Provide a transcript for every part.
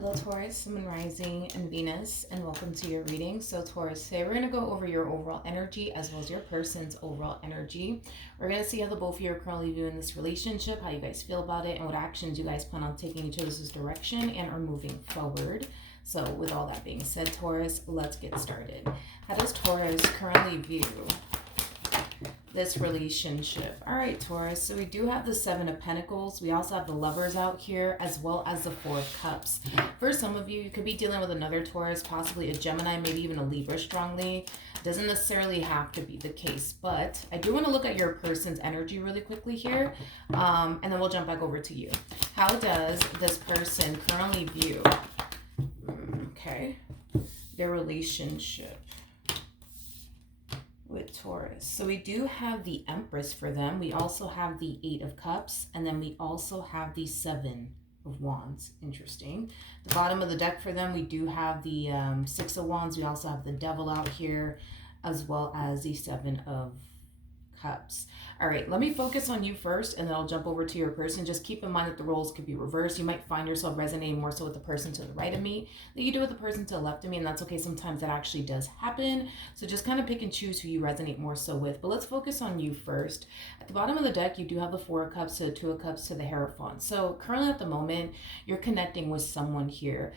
Hello Taurus, Moon Rising and Venus, and welcome to your reading. So Taurus, today we're going to go over your overall energy as well as your person's overall energy. We're going to see how the both of you are currently viewing this relationship, how you guys feel about it, and what actions you guys plan on taking each other's direction and are moving forward. So with all that being said, Taurus, let's get started. How does Taurus currently view this relationship? All right, Taurus, so we do have the Seven of Pentacles. We also have the Lovers out here, as well as the Four of Cups. For some of you, you could be dealing with another Taurus, possibly a Gemini, maybe even a Libra strongly. Doesn't necessarily have to be the case, but I do want to look at your person's energy really quickly here, and then we'll jump back over to you. How does this person currently view, their relationship with Taurus? So we do have the Empress for them. We also have the Eight of Cups, and then we also have the Seven of Wands. Interesting. The bottom of the deck for them, we do have the Six of Wands. We also have the Devil out here, as well as the Seven of Cups. All right, let me focus on you first, and then I'll jump over to your person. Just keep in mind that the roles could be reversed. You might find yourself resonating more so with the person to the right of me than you do with the person to the left of me, and that's okay. Sometimes that actually does happen. So just kind of pick and choose who you resonate more so with. But let's focus on you first. At the bottom of the deck, you do have the Four of Cups to the Two of Cups to the Hierophant. So currently at the moment, you're connecting with someone here.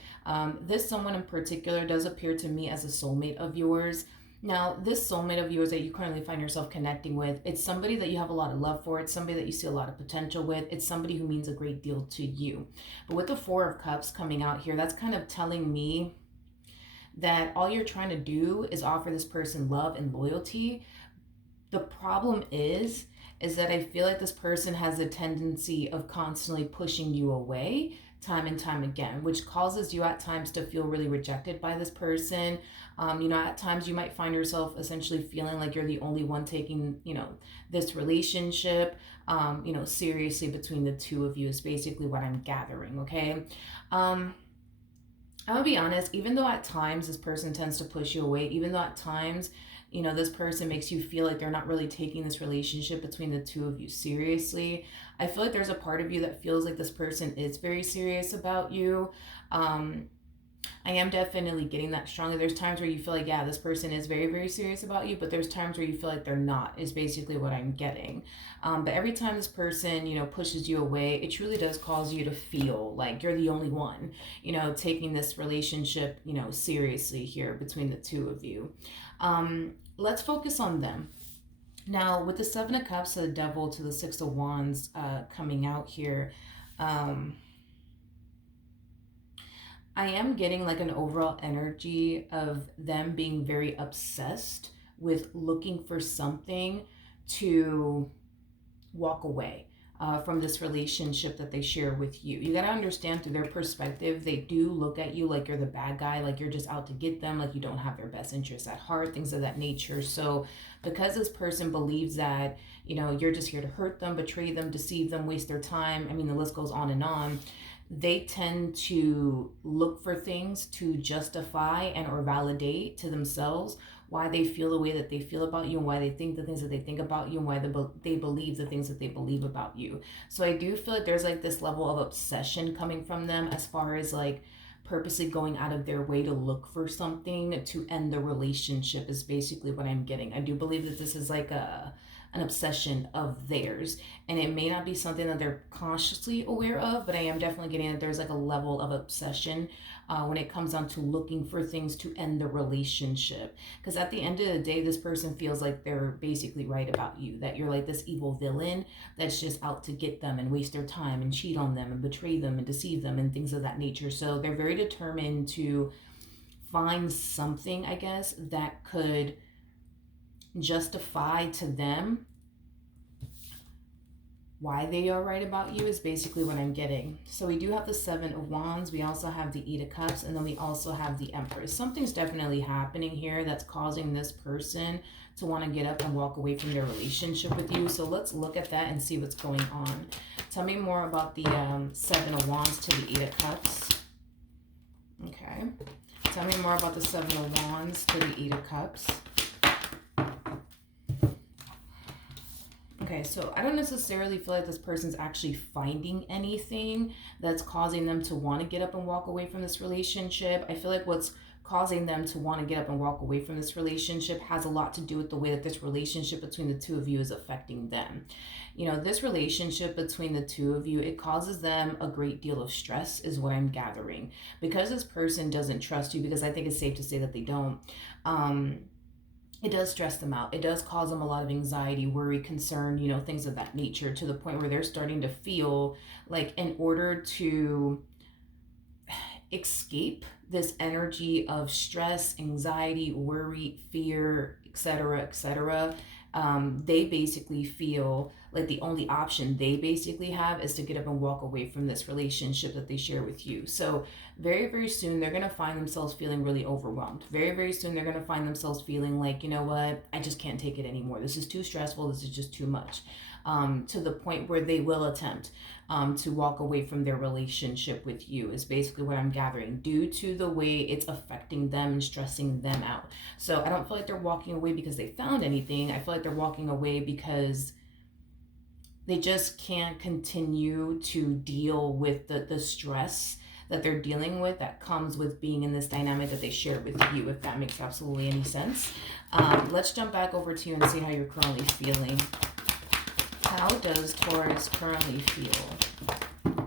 This someone in particular does appear to me as a soulmate of yours. Now, this soulmate of yours that you currently find yourself connecting with, it's somebody that you have a lot of love for. It's somebody that you see a lot of potential with. It's somebody who means a great deal to you. But with the Four of Cups coming out here, that's kind of telling me that all you're trying to do is offer this person love and loyalty. The problem is that I feel like this person has a tendency of constantly pushing you away time and time again, which causes you at times to feel really rejected by this person. At times you might find yourself essentially feeling like you're the only one taking, this relationship, seriously between the two of you is basically what I'm gathering, okay? I'm gonna be honest, even though at times this person tends to push you away, even though at times, this person makes you feel like they're not really taking this relationship between the two of you seriously, I feel like there's a part of you that feels like this person is very serious about you. I am definitely getting that strongly. There's times where you feel like, yeah, this person is very, very serious about you, but there's times where you feel like they're not, is basically what I'm getting. But every time this person, pushes you away, it truly does cause you to feel like you're the only one, taking this relationship, seriously here between the two of you. Let's focus on them. Now, with the Seven of Cups to the Devil to the Six of Wands coming out here, I am getting like an overall energy of them being very obsessed with looking for something to walk away from this relationship that they share with you. You got to understand, through their perspective, they do look at you like you're the bad guy, like you're just out to get them, like you don't have their best interests at heart, things of that nature. So because this person believes that, you're just here to hurt them, betray them, deceive them, waste their time, I mean, the list goes on and on, they tend to look for things to justify and or validate to themselves why they feel the way that they feel about you, and why they think the things that they think about you, and why they believe the things that they believe about you. So I do feel like there's like this level of obsession coming from them, as far as like purposely going out of their way to look for something to end the relationship, is basically what I'm getting. I do believe that this is like an obsession of theirs, and it may not be something that they're consciously aware of, but I am definitely getting that there's like a level of obsession when it comes down to looking for things to end the relationship. Because at the end of the day, this person feels like they're basically right about you, that you're like this evil villain that's just out to get them and waste their time and cheat on them and betray them and deceive them and things of that nature. So they're very determined to find something, I guess, that could justify to them why they are right about you, is basically what I'm getting. So we do have the Seven of Wands, we also have the Eight of Cups, and then we also have the Empress. Something's definitely happening here that's causing this person to want to get up and walk away from their relationship with you. So let's look at that and see what's going on. Tell me more about the Seven of Wands to the Eight of Cups. Okay. Tell me more about the Seven of Wands to the Eight of Cups. Okay, so I don't necessarily feel like this person's actually finding anything that's causing them to want to get up and walk away from this relationship. I feel like what's causing them to want to get up and walk away from this relationship has a lot to do with the way that this relationship between the two of you is affecting them. You know, this relationship between the two of you, it causes them a great deal of stress, is what I'm gathering. Because this person doesn't trust you, because I think it's safe to say that they don't. Um, it does stress them out. It does cause them a lot of anxiety, worry, concern, you know, things of that nature, to the point where they're starting to feel like, in order to escape this energy of stress, anxiety, worry, fear, etc., they basically feel like the only option they basically have is to get up and walk away from this relationship that they share with you. So very, very soon they're going to find themselves feeling really overwhelmed. Very, very soon they're going to find themselves feeling like, you know what, I just can't take it anymore. This is too stressful. This is just too much. To the point where they will attempt to walk away from their relationship with you, is basically what I'm gathering, due to the way it's affecting them and stressing them out. So I don't feel like they're walking away because they found anything. I feel like they're walking away because they just can't continue to deal with the stress that they're dealing with, that comes with being in this dynamic that they share with you, if that makes absolutely any sense. Let's jump back over to you and see how you're currently feeling. How does Taurus currently feel?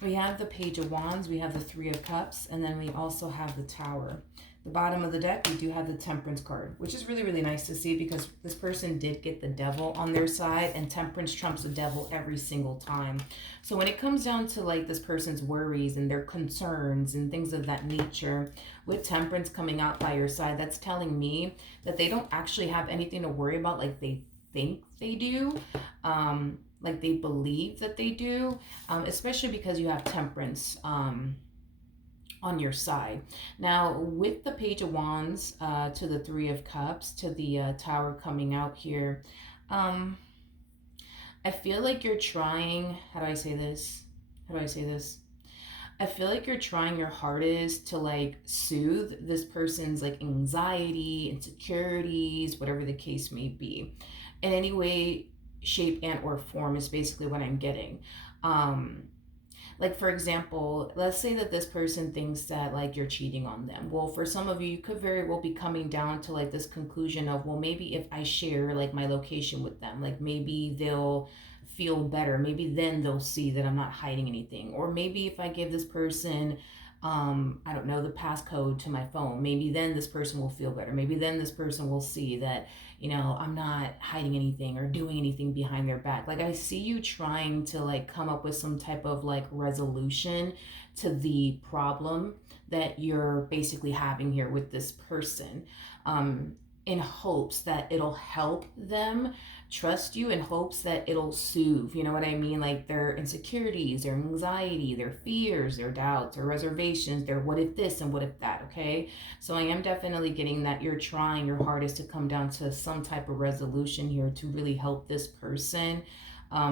We have the Page of Wands, we have the Three of Cups, and then we also have the Tower. The bottom of the deck, we do have the Temperance card, which is really, really nice to see, because this person did get the Devil on their side, and Temperance trumps the Devil every single time. So when it comes down to like this person's worries and their concerns and things of that nature, with Temperance coming out by your side, that's telling me that they don't actually have anything to worry about like they think they do, like they believe that they do, especially because you have Temperance on your side. Now, with the Page of Wands to the Three of Cups to the Tower coming out here, I feel like you're trying, how do I say this? I feel like you're trying your hardest to like soothe this person's like anxiety, insecurities, whatever the case may be, in any way, shape, and or form, is basically what I'm getting. Like, for example, let's say that this person thinks that like you're cheating on them. Well, for some of you, you could very well be coming down to like this conclusion of, well, maybe if I share like my location with them, like maybe they'll feel better. Maybe then they'll see that I'm not hiding anything. Or maybe if I give this person, I don't know, the passcode to my phone, maybe then this person will feel better. Maybe then this person will see that, you know, I'm not hiding anything or doing anything behind their back. Like, I see you trying to like come up with some type of like resolution to the problem that you're basically having here with this person, in hopes that it'll help them trust you, in hopes that it'll soothe, you know what I mean? Like their insecurities, their anxiety, their fears, their doubts, their reservations, their what if this and what if that, okay? So I am definitely getting that you're trying your hardest to come down to some type of resolution here to really help this person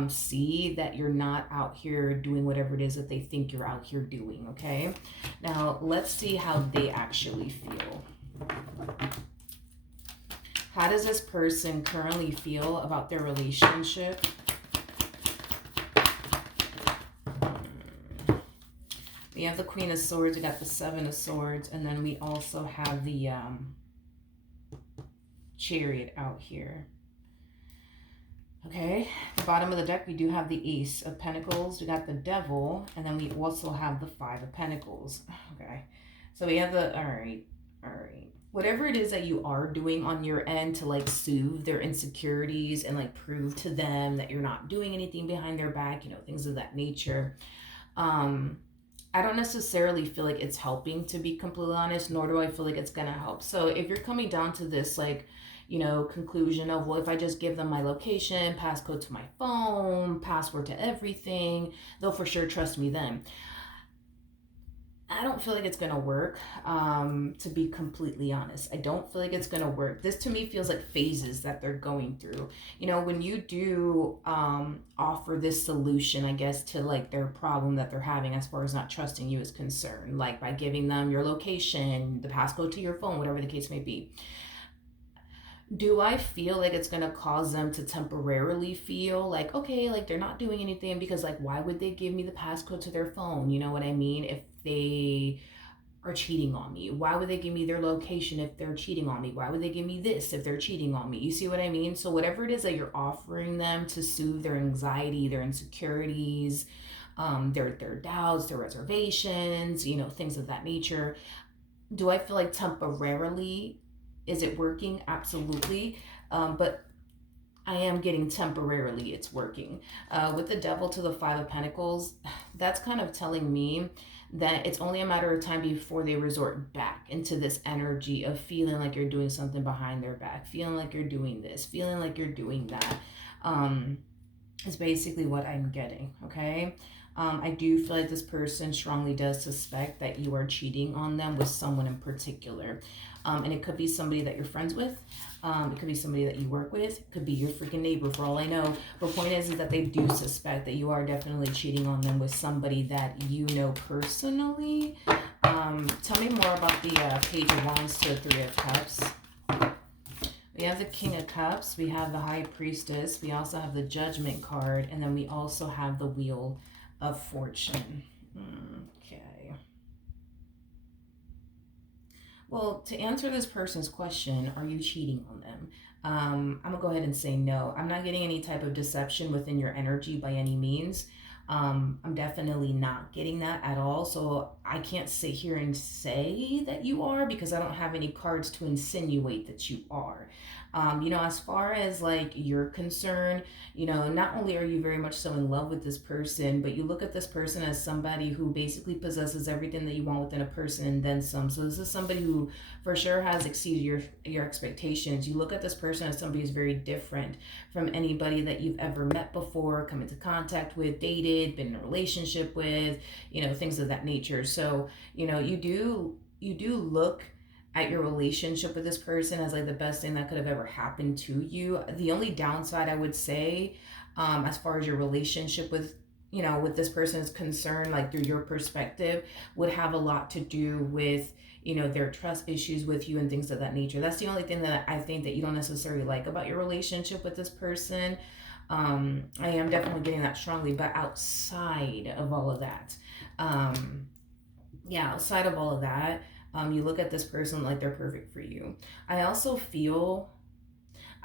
see that you're not out here doing whatever it is that they think you're out here doing, okay? Now, let's see how they actually feel. How does this person currently feel about their relationship? We have the Queen of Swords, we got the Seven of Swords, and then we also have the Chariot out here. Okay, the bottom of the deck, we do have the Ace of Pentacles, we got the Devil, and then we also have the Five of Pentacles. Okay, so we have the, all right. Whatever it is that you are doing on your end to like soothe their insecurities and like prove to them that you're not doing anything behind their back, you know, things of that nature. I don't necessarily feel like it's helping, to be completely honest, nor do I feel like it's gonna help. So if you're coming down to this like, you know, conclusion of, well, if I just give them my location, passcode to my phone, password to everything, they'll for sure trust me then. I don't feel like it's going to work, to be completely honest. I don't feel like it's going to work. This to me feels like phases that they're going through. You know, when you do offer this solution, I guess, to like their problem that they're having as far as not trusting you is concerned, like by giving them your location, the passcode to your phone, whatever the case may be. Do I feel like it's gonna cause them to temporarily feel like, okay, like they're not doing anything because, like, why would they give me the passcode to their phone? You know what I mean? If they are cheating on me, why would they give me their location if they're cheating on me? Why would they give me this if they're cheating on me? You see what I mean? So whatever it is that you're offering them to soothe their anxiety, their insecurities, their doubts, their reservations, you know, things of that nature. Do I feel like temporarily is it working? Absolutely. But I am getting temporarily it's working. With the devil to the five of pentacles, that's kind of telling me that it's only a matter of time before they resort back into this energy of feeling like you're doing something behind their back, feeling like you're doing this, feeling like you're doing that. Um, is basically what I'm getting, okay? I do feel like this person strongly does suspect that you are cheating on them with someone in particular. And it could be somebody that you're friends with. It could be somebody that you work with. It could be your freaking neighbor for all I know. But point is that they do suspect that you are definitely cheating on them with somebody that you know personally. Tell me more about the Page of Wands to the Three of Cups. We have the King of Cups, we have the High Priestess, we also have the Judgment card, and then we also have the Wheel of Fortune. Okay. Well, to answer this person's question, are you cheating on them? I'm going to go ahead and say no. I'm not getting any type of deception within your energy by any means. I'm definitely not getting that at all. So I can't sit here and say that you are because I don't have any cards to insinuate that you are. You know, as far as like you're concerned, you know, not only are you very much so in love with this person, but you look at this person as somebody who basically possesses everything that you want within a person and then some. So this is somebody who for sure has exceeded your expectations. You look at this person as somebody who's very different from anybody that you've ever met before, come into contact with, dated, been in a relationship with, you know, things of that nature. So, you know, you do look at your relationship with this person as like the best thing that could have ever happened to you. The only downside I would say, as far as your relationship with, you know, with this person is concerned, like through your perspective, would have a lot to do with, you know, their trust issues with you and things of that nature. That's the only thing that I think that you don't necessarily like about your relationship with this person. I am definitely getting that strongly, but outside of all of that, um, yeah, outside of all of that, you look at this person like they're perfect for you. I also feel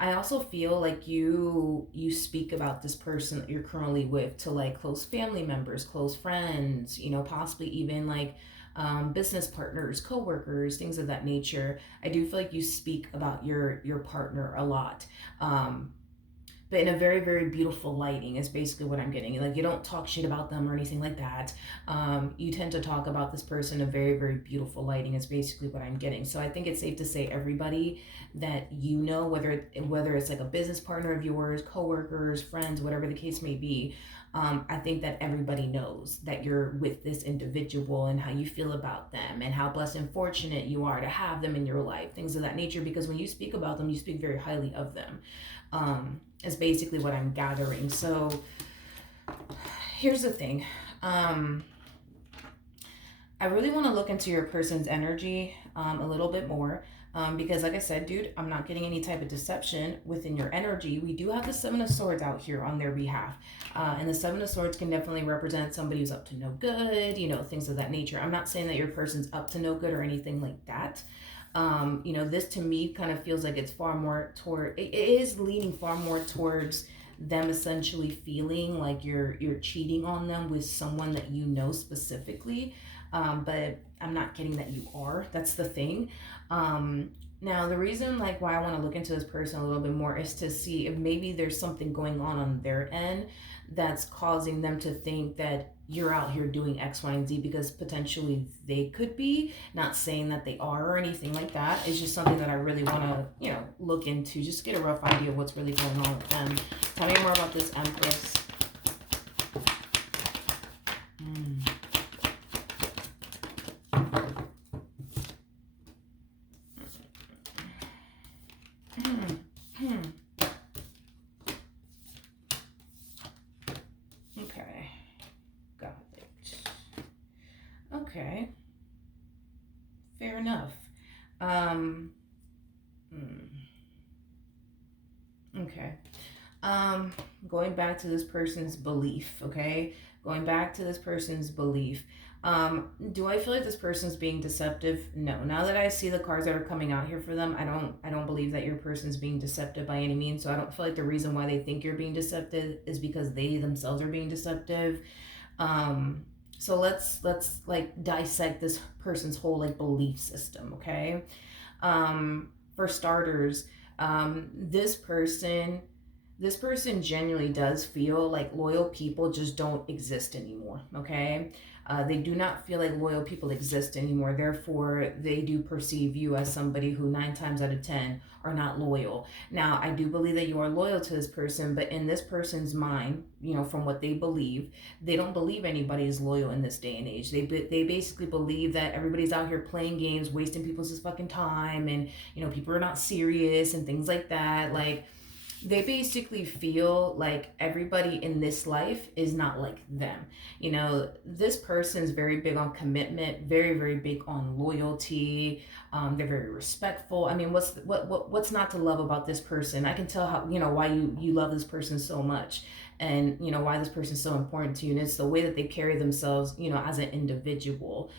like you speak about this person that you're currently with to like close family members, close friends, you know, possibly even like business partners, coworkers, things of that nature. I do feel like you speak about your partner a lot. But in a very very beautiful lighting is basically what I'm getting. Like you don't talk shit about them or anything like that. You tend to talk about this person in a very very beautiful lighting is basically what I'm getting. So I think it's safe to say everybody that you know, whether it's like a business partner of yours, coworkers, friends, whatever the case may be, I think that everybody knows that you're with this individual and how you feel about them and how blessed and fortunate you are to have them in your life, things of that nature, because when you speak about them you speak very highly of them. Is basically what I'm gathering. So here's the thing. I really want to look into your person's energy a little bit more. Because like I said, dude, I'm not getting any type of deception within your energy. We do have the Seven of Swords out here on their behalf. And the Seven of Swords can definitely represent somebody who's up to no good, you know, things of that nature. I'm not saying that your person's up to no good or anything like that. You know, this to me kind of feels like it's far more toward, it is leaning far more towards them essentially feeling like you're cheating on them with someone that you know specifically. But I'm not getting that you are. That's the thing. Now the reason like why I want to look into this person a little bit more is to see if maybe there's something going on their end that's causing them to think that you're out here doing X, Y, and Z, because potentially they could be. Not saying that they are or anything like that. It's just something that I really want to, you know, look into, just to get a rough idea of what's really going on with them. Tell me more about this Empress. Okay, got it. Okay, fair enough. Um, Okay. Going back to this person's belief, okay? Going back to this person's belief. Do I feel like this person's being deceptive? No. Now that I see the cards that are coming out here for them, I don't believe that your person's being deceptive by any means. So I don't feel like the reason why they think you're being deceptive is because they themselves are being deceptive. So let's like dissect this person's whole like belief system, okay? For starters, this person genuinely does feel like loyal people just don't exist anymore, okay? They do not feel like loyal people exist anymore. Therefore, they do perceive you as somebody who 9 times out of 10 are not loyal. Now, I do believe that you are loyal to this person, but in this person's mind, you know, from what they believe, they don't believe anybody is loyal in this day and age. They basically believe that everybody's out here playing games, wasting people's fucking time, and, you know, people are not serious and things like that. Like, they basically feel like everybody in this life is not like them. You know, this person's very big on commitment, very, very big on loyalty. They're very respectful. I mean, what's not to love about this person? I can tell how, you know, why you love this person so much, and, you know, why this person's so important to you. And it's the way that they carry themselves, you know, as an individual,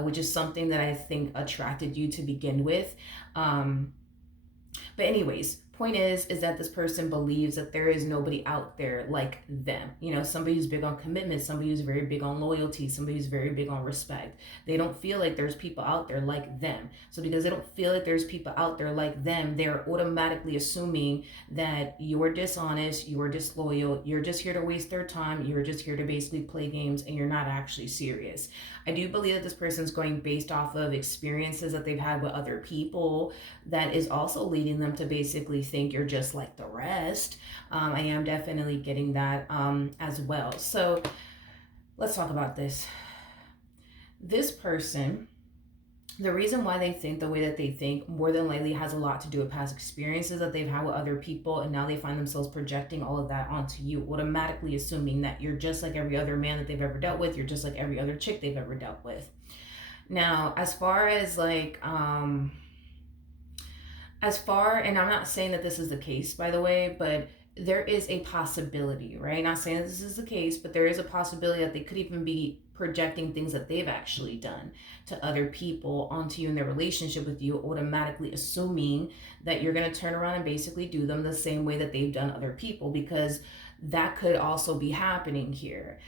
which is something that I think attracted you to begin with. But anyways, point is that this person believes that there is nobody out there like them. You know, somebody who's big on commitment, somebody who's very big on loyalty, somebody who's very big on respect. They don't feel like there's people out there like them. So because they don't feel like there's people out there like them, they're automatically assuming that you're dishonest, you're disloyal, you're just here to waste their time, you're just here to basically play games, and you're not actually serious. I do believe that this person's going based off of experiences that they've had with other people that is also leading them to basically think you're just like the rest. I am definitely getting that as well. So let's talk about this. This person, the reason why they think the way that they think more than likely has a lot to do with past experiences that they've had with other people, and now they find themselves projecting all of that onto you, automatically assuming that you're just like every other man that they've ever dealt with, you're just like every other chick they've ever dealt with. Now, as far, and I'm not saying that this is the case, by the way, but there is a possibility, right? Not saying that this is the case, but there is a possibility that they could even be projecting things that they've actually done to other people onto you in their relationship with you, automatically assuming that you're going to turn around and basically do them the same way that they've done other people, because that could also be happening here.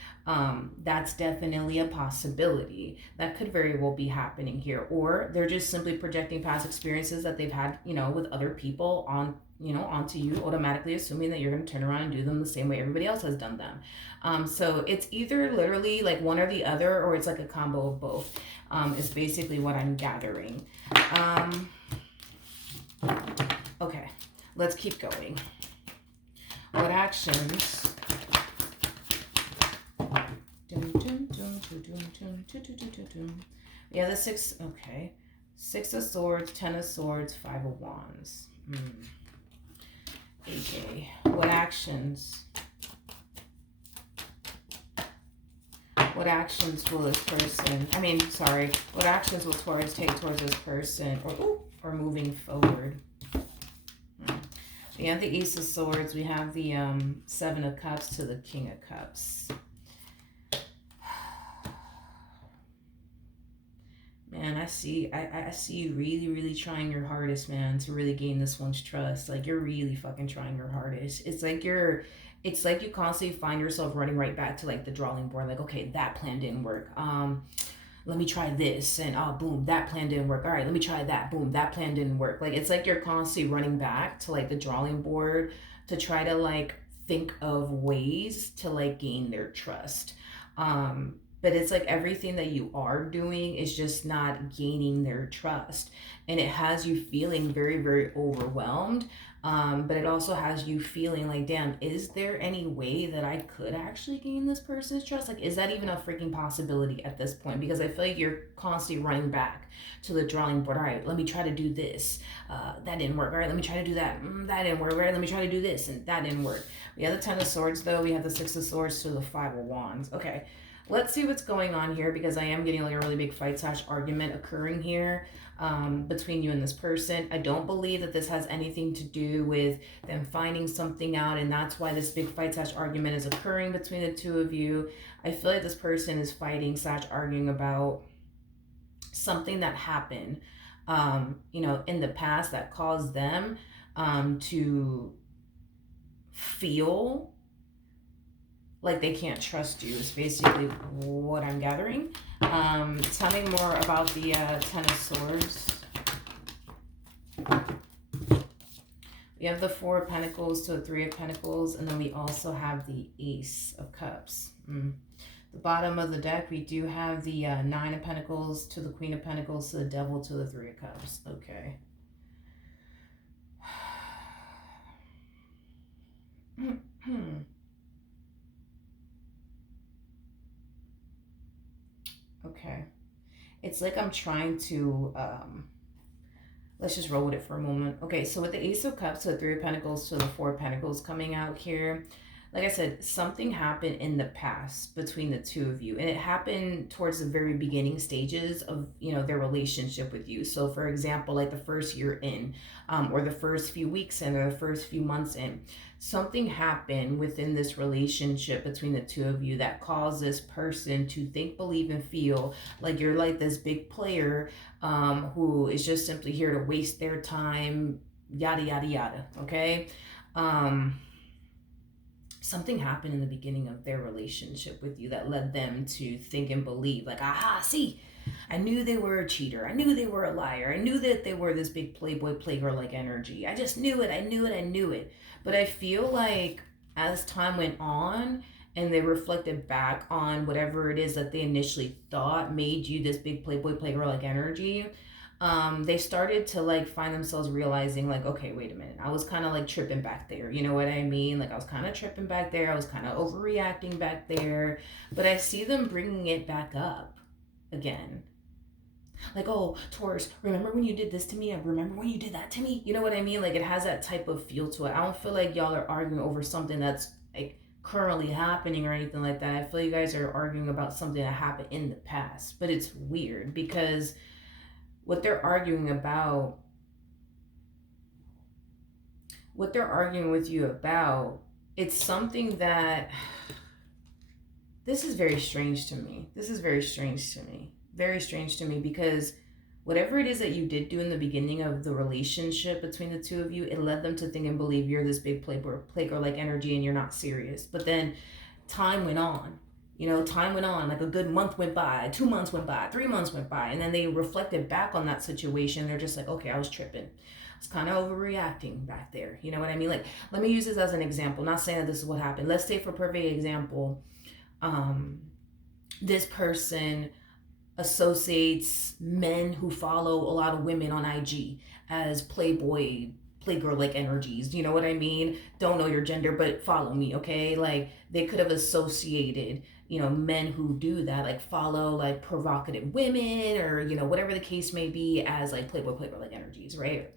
That's definitely a possibility. That could very well be happening here. Or they're just simply projecting past experiences that they've had, you know, with other people onto you, automatically assuming that you're going to turn around and do them the same way everybody else has done them. So it's either literally like one or the other, or it's like a combo of both, is basically what I'm gathering. Okay, let's keep going. What actions? Yeah, the six. Okay, 6 of Swords, 10 of Swords, 5 of Wands. Okay, what actions? What actions will this person? What actions will Taurus take towards this person, or moving forward? We have the Ace of Swords. We have the 7 of Cups to the King of Cups. Man, I see you really, really trying your hardest, man, to really gain this one's trust. Like, you're really fucking trying your hardest. It's like you constantly find yourself running right back to like the drawing board. Like, okay, that plan didn't work. Let me try this, and boom, that plan didn't work. All right, let me try that. Boom, that plan didn't work. Like, it's like you're constantly running back to like the drawing board to try to like think of ways to like gain their trust. But it's like everything that you are doing is just not gaining their trust, and it has you feeling very, very overwhelmed. But it also has you feeling like, damn, is there any way that I could actually gain this person's trust? Like, is that even a freaking possibility at this point? Because I feel like you're constantly running back to the drawing board. All right, let me try to do this. That didn't work. All right, let me try to do that. That didn't work. All right, let me try to do this, and that didn't work. We have the 10 of Swords, though. We have the 6 of Swords to the 5 of Wands. Okay. Let's see what's going on here, because I am getting like a really big fight slash argument occurring here between you and this person. I don't believe that this has anything to do with them finding something out, and that's why this big fight slash argument is occurring between the two of you. I feel like this person is fighting slash arguing about something that happened, in the past that caused them to feel like they can't trust you, is basically what I'm gathering. Tell me more about the Ten of Swords. We have the Four of Pentacles to the Three of Pentacles, and then we also have the Ace of Cups. The bottom of the deck, we do have the Nine of Pentacles to the Queen of Pentacles to the Devil to the Three of Cups. Okay. Okay. It's like I'm trying to, let's just roll with it for a moment. Okay, so with the Ace of Cups to the Three of Pentacles to the Four of Pentacles coming out here, like I said, something happened in the past between the two of you, and it happened towards the very beginning stages of, their relationship with you. So for example, like the first year in, or the first few weeks in, or the first few months in, something happened within this relationship between the two of you that caused this person to think, believe, and feel like you're like this big player who is just simply here to waste their time, yada, yada, yada. Okay. Something happened in the beginning of their relationship with you that led them to think and believe, like, aha, see, I knew they were a cheater. I knew they were a liar. I knew that they were this big playboy, playgirl like energy. I just knew it. I knew it. I knew it. But I feel like as time went on and they reflected back on whatever it is that they initially thought made you this big playboy, playgirl like energy, they started to like find themselves realizing like, okay, wait a minute, I was kind of like tripping back there, you know what I mean? Like I was kind of tripping back there, I was kind of overreacting back there, but I see them bringing it back up again. Like, oh, Taurus, remember when you did this to me? I remember when you did that to me. You know what I mean? Like it has that type of feel to it. I don't feel like y'all are arguing over something that's like currently happening or anything like that. I feel you guys are arguing about something that happened in the past, but it's weird because what they're arguing about, what they're arguing with you about, it's something that, this is very strange to me. This is very strange to me. Very strange to me because whatever it is that you did do in the beginning of the relationship between the two of you, it led them to think and believe you're this big playgirl like energy and you're not serious. But then time went on. Time went on, like a good month went by, 2 months went by, 3 months went by, and then they reflected back on that situation. They're just like, okay, I was tripping. I was kind of overreacting back there. You know what I mean? Like, let me use this as an example. Not saying that this is what happened. Let's say for perfect example, this person associates men who follow a lot of women on IG as playboy, playgirl like energies. You know what I mean? Don't know your gender, but follow me, okay? Like they could have associated, men who do that, like follow like provocative women or, whatever the case may be as like playboy, playgirl like energies, right?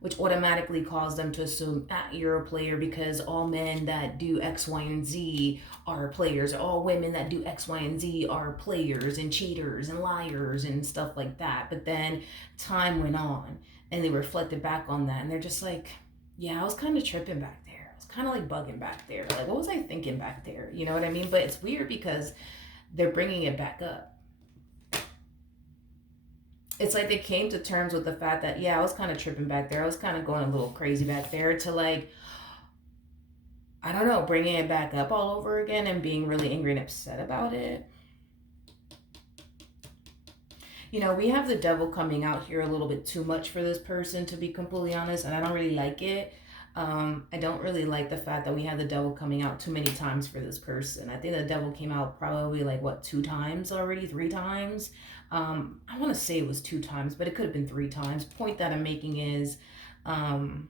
Which automatically caused them to assume, you're a player because all men that do X, Y, and Z are players. All women that do X, Y, and Z are players and cheaters and liars and stuff like that. But then time went on and they reflected back on that and they're just like, yeah, I was kind of tripping back there. I was kind of like bugging back there. Like, what was I thinking back there? You know what I mean? But it's weird because they're bringing it back up. It's like they came to terms with the fact that, yeah, I was kind of tripping back there. I was kind of going a little crazy back there, to like, I don't know, bringing it back up all over again and being really angry and upset about it. We have the devil coming out here a little bit too much for this person, to be completely honest, and I don't really like it. I don't really like the fact that we have the devil coming out too many times for this person. I think the devil came out probably like, 2 times already, 3 times. I want to say it was 2 times, but it could have been 3 times. Point that I'm making is, from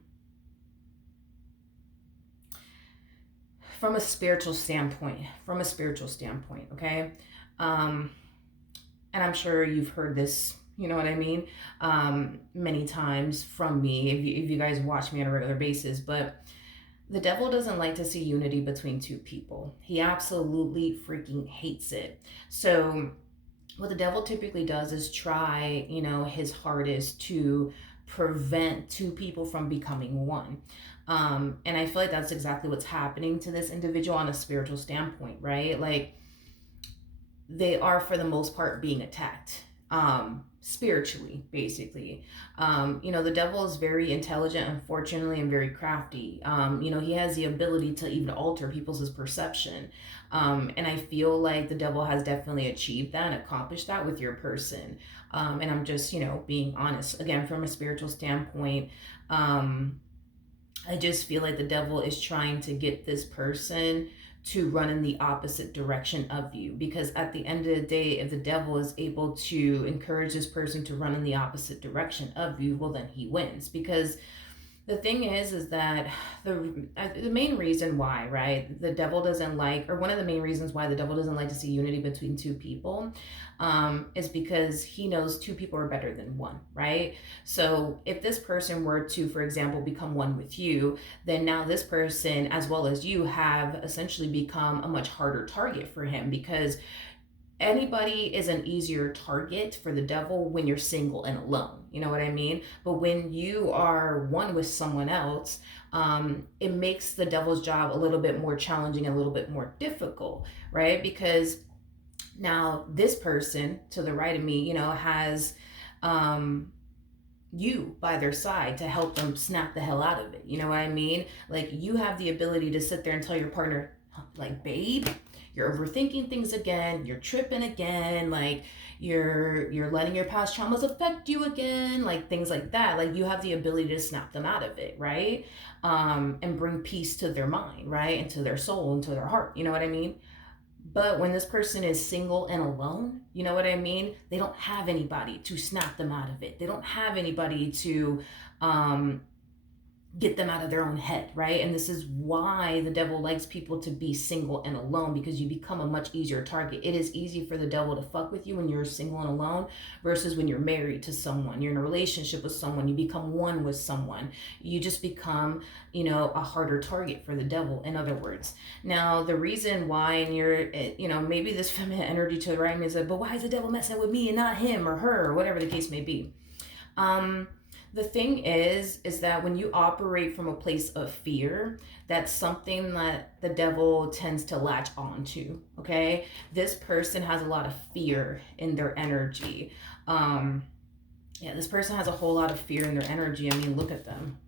a spiritual standpoint, okay? And I'm sure you've heard this, you know what I mean, many times from me, if you guys watch me on a regular basis, but The devil doesn't like to see unity between two people. He absolutely freaking hates it. So what the devil typically does is try, his hardest to prevent two people from becoming one. And I feel like that's exactly what's happening to this individual on a spiritual standpoint, right? Like, they are for the most part being attacked, spiritually, basically. The devil is very intelligent, unfortunately, and very crafty. He has the ability to even alter people's perception. And I feel like the devil has definitely achieved that and accomplished that with your person. And I'm just, being honest again from a spiritual standpoint. I just feel like the devil is trying to get this person to run in the opposite direction of you, because at the end of the day, if the devil is able to encourage this person to run in the opposite direction of you, well, then he wins. Because the thing is that the main reason why, right, the devil doesn't like, or one of the main reasons why the devil doesn't like to see unity between two people, is because he knows two people are better than one, right? So if this person were to, for example, become one with you, then now this person, as well as you, have essentially become a much harder target for him, because anybody is an easier target for the devil when you're single and alone. You know what I mean? But when you are one with someone else, it makes the devil's job a little bit more challenging, a little bit more difficult, right? Because now this person to the right of me, has you by their side to help them snap the hell out of it. You know what I mean? Like, you have the ability to sit there and tell your partner, like, babe, you're overthinking things again, you're tripping again, like you're letting your past traumas affect you again, like things like that. Like, you have the ability to snap them out of it, right? And bring peace to their mind, right? And to their soul and to their heart. You know what I mean? But when this person is single and alone, you know what I mean? They don't have anybody to snap them out of it. They don't have anybody to get them out of their own head, right? And this is why the devil likes people to be single and alone, because you become a much easier target. It is easy for the devil to fuck with you when you're single and alone versus when you're married to someone, you're in a relationship with someone, you become one with someone. You just become, a harder target for the devil, in other words. Now, the reason why, and you're, maybe this feminine energy to the right is like, but why is the devil messing with me and not him or her, or whatever the case may be? The thing is that when you operate from a place of fear, that's something that the devil tends to latch onto. Okay, this person has a lot of fear in their energy. This person has a whole lot of fear in their energy. I mean, look at them.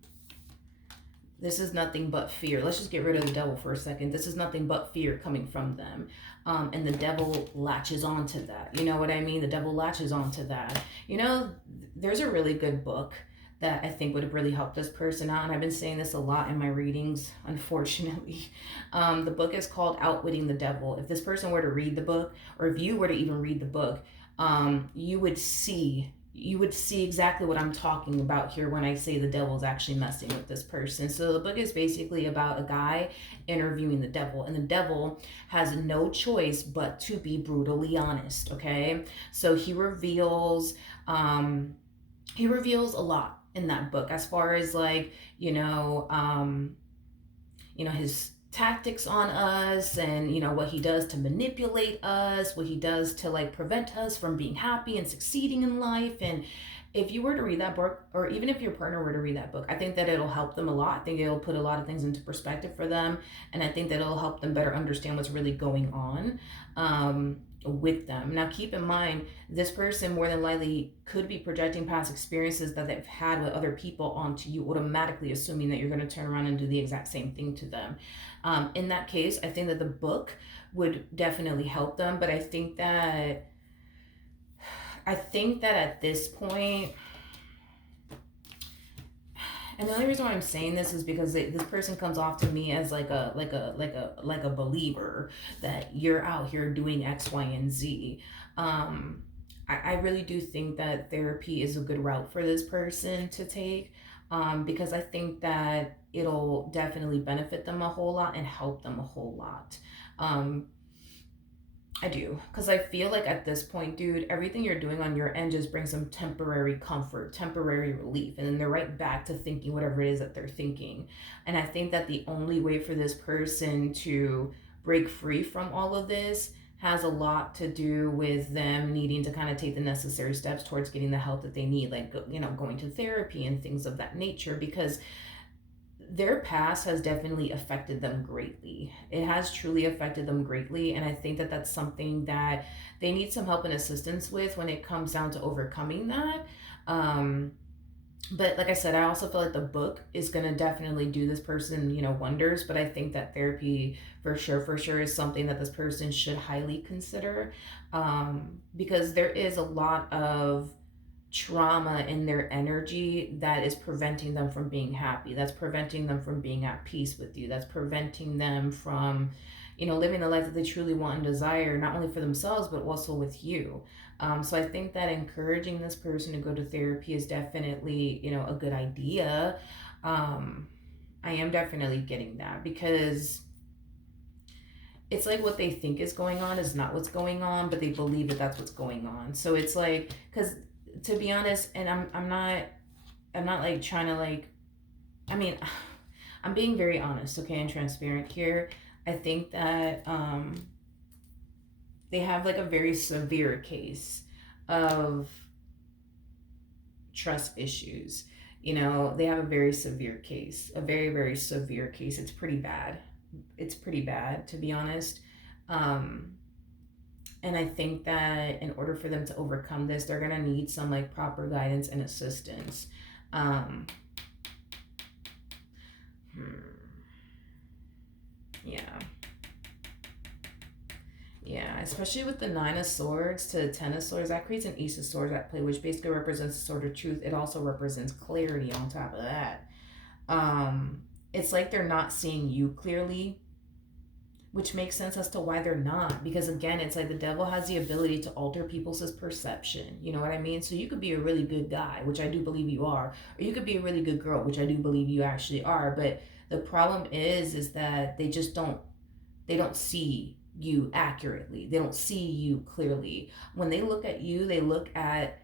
This is nothing but fear. Let's just get rid of the devil for a second. This is nothing but fear coming from them. And the devil latches onto that. You know what I mean? The devil latches onto that. There's a really good book that I think would really help this person out. And I've been saying this a lot in my readings, unfortunately. The book is called Outwitting the Devil. If this person were to read the book, or if you were to even read the book, you would see exactly what I'm talking about here when I say the devil's actually messing with this person. So the book is basically about a guy interviewing the devil, and the devil has no choice but to be brutally honest. Okay, so he reveals a lot in that book, as far as like, his tactics on us, and what he does to manipulate us, what he does to like prevent us from being happy and succeeding in life. And if you were to read that book, or even if your partner were to read that book, I think that it'll help them a lot. I think it'll put a lot of things into perspective for them, and I think that it'll help them better understand what's really going on with them. Now, keep in mind, this person more than likely could be projecting past experiences that they've had with other people onto you, automatically assuming that you're going to turn around and do the exact same thing to them. In that case, I think that the book would definitely help them, but I think that at this point, and the only reason why I'm saying this is because this person comes off to me as like a believer that you're out here doing X, Y, and Z. I really do think that therapy is a good route for this person to take, because I think that it'll definitely benefit them a whole lot and help them a whole lot. I do. Because I feel like at this point, dude, everything you're doing on your end just brings them temporary comfort, temporary relief. And then they're right back to thinking whatever it is that they're thinking. And I think that the only way for this person to break free from all of this has a lot to do with them needing to kind of take the necessary steps towards getting the help that they need, like, going to therapy and things of that nature. Because their past has definitely affected them greatly. It has truly affected them greatly. And I think that that's something that they need some help and assistance with when it comes down to overcoming that. Um, but like I said, I also feel like the book is going to definitely do this person, wonders. But I think that therapy for sure is something that this person should highly consider, because there is a lot of trauma in their energy that is preventing them from being happy, that's preventing them from being at peace with you, that's preventing them from living the life that they truly want and desire, not only for themselves but also with you. So I think that encouraging this person to go to therapy is definitely a good idea. I am definitely getting that, because it's like what they think is going on is not what's going on, but they believe that that's what's going on. So it's like, because to be honest, and I'm not like trying to like, I mean, I'm being very honest, okay, and transparent here. I think that they have like a very severe case of trust issues. They have a very severe case, a very, very severe case. It's pretty bad. It's pretty bad, to be honest. Um, and I think that in order for them to overcome this, they're gonna need some like proper guidance and assistance. Um, hmm, yeah, yeah, especially with the Nine of Swords to the Ten of Swords, that creates an Ace of Swords at play, which basically represents the sword of truth. It also represents clarity on top of that. Um, it's like they're not seeing you clearly, which makes sense as to why they're not. Because again, it's like the devil has the ability to alter people's perception. You know what I mean? So you could be a really good guy, which I do believe you are, or you could be a really good girl, which I do believe you actually are. But the problem is that they just don't see you accurately. They don't see you clearly. When they look at you, they look at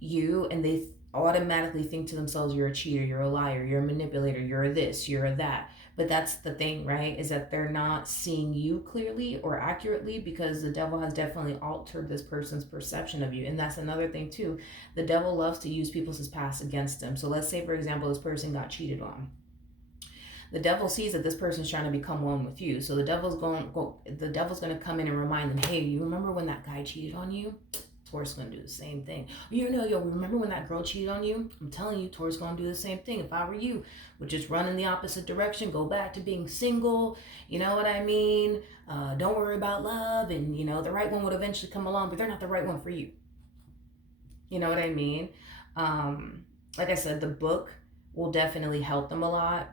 you and they automatically think to themselves, you're a cheater, you're a liar, you're a manipulator, you're a this, you're a that. But that's the thing, right? Is that they're not seeing you clearly or accurately, because the devil has definitely altered this person's perception of you. And that's another thing too. The devil loves to use people's past against them. So let's say, for example, this person got cheated on. The devil sees that this person's trying to become one with you. So the devil's going to come in and remind them, hey, you remember when that guy cheated on you? Taurus gonna do the same thing. Remember when that girl cheated on you? I'm telling you, Taurus gonna do the same thing. If I were you, would just run in the opposite direction, go back to being single. You know what I mean? Don't worry about love, and the right one would eventually come along, but they're not the right one for you. You know what I mean? Like I said, the book will definitely help them a lot,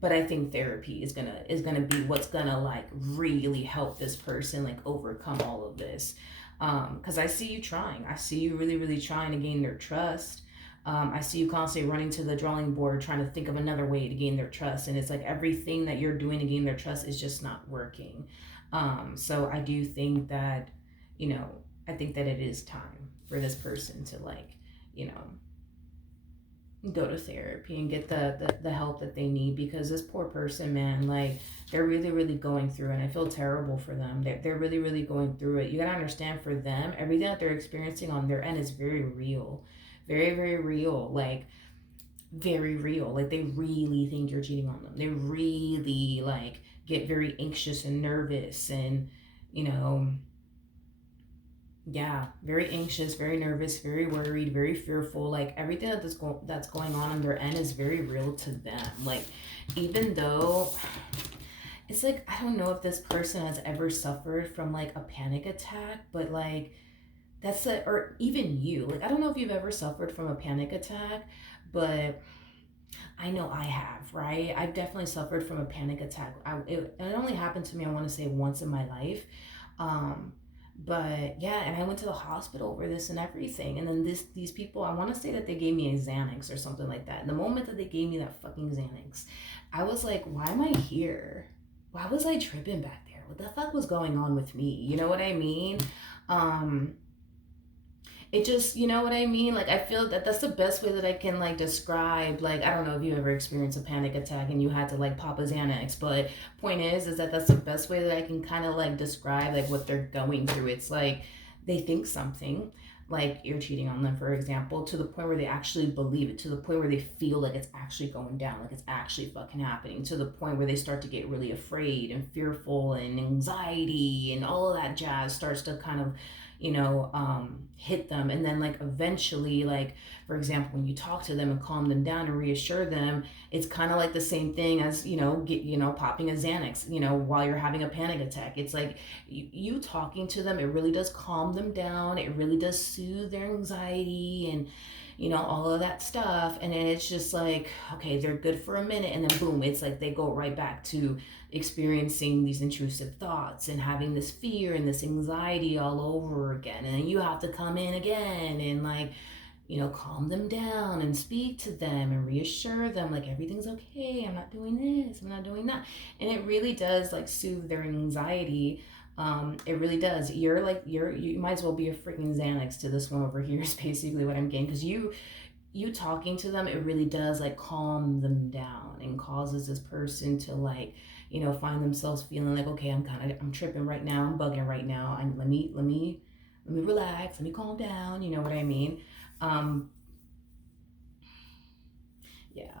but I think therapy is gonna be what's gonna like really help this person like overcome all of this. Because I see you trying. I see you really, really trying to gain their trust. I see you constantly running to the drawing board trying to think of another way to gain their trust, and it's like everything that you're doing to gain their trust is just not working. So I do think that, you know, I think that it is time for this person to like, you know, go to therapy and get the help that they need, because this poor person, man, like they're really, really going through it, and I feel terrible for them. They're really, really going through it. You gotta understand, for them, everything that they're experiencing on their end is very real. Very, very real. Like very real. Like they really think you're cheating on them. They really like get very anxious and nervous, and you know, yeah, very anxious, very nervous, very worried, very fearful. Like everything that's going on their end is very real to them. Like even though it's like, I don't know if this person has ever suffered from like a panic attack, but like that's a, or even you, like I don't know if you've ever suffered from a panic attack, but I know I have, right? I've definitely suffered from a panic attack. It only happened to me, I want to say, once in my life. Um, but yeah, and I went to the hospital over this and everything. And then these people, I want to say that they gave me a Xanax or something like that. And the moment that they gave me that fucking Xanax, I was like, why am I here? Why was I tripping back there? what the fuck was going on with me? You know what I mean? It just, you know what I mean? Like, I feel that that's the best way that I can, like, describe, like, I don't know if you ever experienced a panic attack and you had to, like, pop a Xanax, but point is that that's the best way that I can kind of, like, describe, like, what they're going through. It's like they think something, like you're cheating on them, for example, to the point where they actually believe it, to the point where they feel like it's actually going down, like it's actually fucking happening, to the point where they start to get really afraid and fearful, and anxiety and all of that jazz starts to kind of, hit them. And then, like, eventually, like, for example, when you talk to them and calm them down and reassure them, it's kind of like the same thing as, popping a Xanax, while you're having a panic attack. It's like you talking to them, it really does calm them down. It really does soothe their anxiety and, all of that stuff. And then it's just like, okay, they're good for a minute, and then boom, it's like they go right back to experiencing these intrusive thoughts and having this fear and this anxiety all over again. And then you have to come in again and, like, calm them down and speak to them and reassure them, like, everything's okay. I'm not doing this. I'm not doing that. And it really does, like, soothe their anxiety. It really does. You might as well be a freaking Xanax to this one over here is basically what I'm getting. Because you talking to them, it really does, like, calm them down and causes this person to, like, find themselves feeling like, okay, I'm tripping right now. I'm bugging right now. Let me relax. Let me calm down. You know what I mean? Yeah.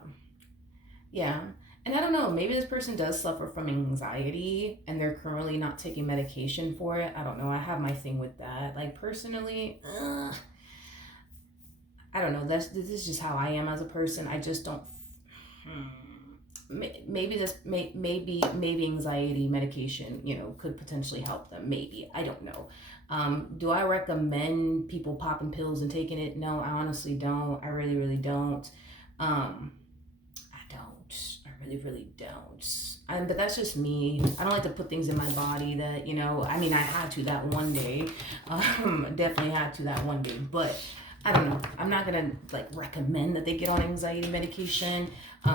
Yeah. And I don't know, maybe this person does suffer from anxiety and they're currently not taking medication for it. I don't know. I have my thing with that. Like, personally, I don't know. This is just how I am as a person. I just don't. Maybe anxiety medication, could potentially help them. Maybe, I don't know. Do I recommend people popping pills and taking it? No, I honestly don't. I really, really don't. I don't. I really, really don't. But that's just me. I don't like to put things in my body that, I mean, I had to that one day. Definitely had to that one day. But I don't know. I'm not going to, like, recommend that they get on anxiety medication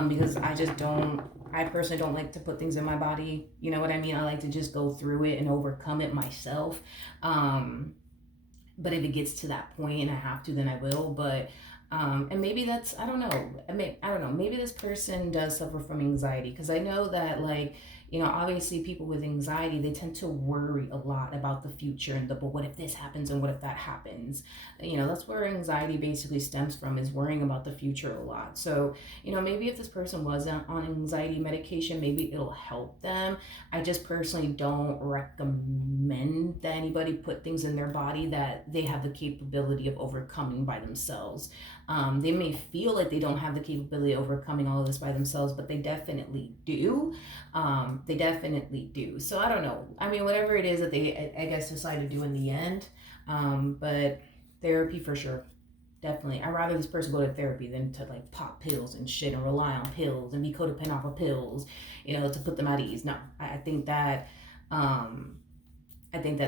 because I personally don't like to put things in my body. You know what I mean? I like to just go through it and overcome it myself. But if it gets to that point and I have to, then I will. But and maybe that's, I don't know. I don't know. Maybe this person does suffer from anxiety, because I know that, like, obviously people with anxiety, they tend to worry a lot about the future and but what if this happens and what if that happens? That's where anxiety basically stems from, is worrying about the future a lot. So, maybe if this person was on anxiety medication, maybe it'll help them. I just personally don't recommend that anybody put things in their body that they have the capability of overcoming by themselves. They may feel like they don't have the capability of overcoming all of this by themselves, but they definitely do. They definitely do. So I don't know. I mean, whatever it is that they, I guess, decide to do in the end. But therapy for sure. Definitely. I'd rather this person go to therapy than to, like, pop pills and shit and rely on pills and be codependent off of pills, to put them at ease. No, I think that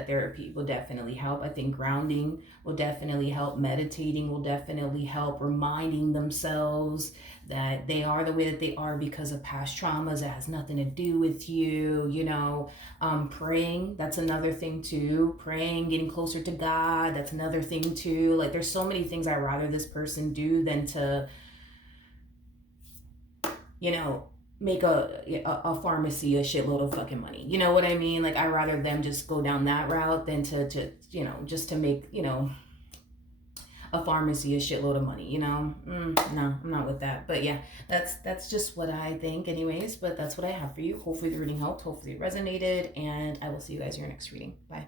therapy will definitely help. I think grounding will definitely help. Meditating will definitely help. Reminding themselves that they are the way that they are because of past traumas. It has nothing to do with you, praying. That's another thing too. Praying, getting closer to God. That's another thing too. Like, there's so many things I'd rather this person do than to, make a pharmacy a shitload of fucking money. You know what I mean? Like, I'd rather them just go down that route than to just to make, a pharmacy a shitload of money, No, I'm not with that. But yeah, that's just what I think anyways. But that's what I have for you. Hopefully the reading helped. Hopefully it resonated. And I will see you guys in your next reading. Bye.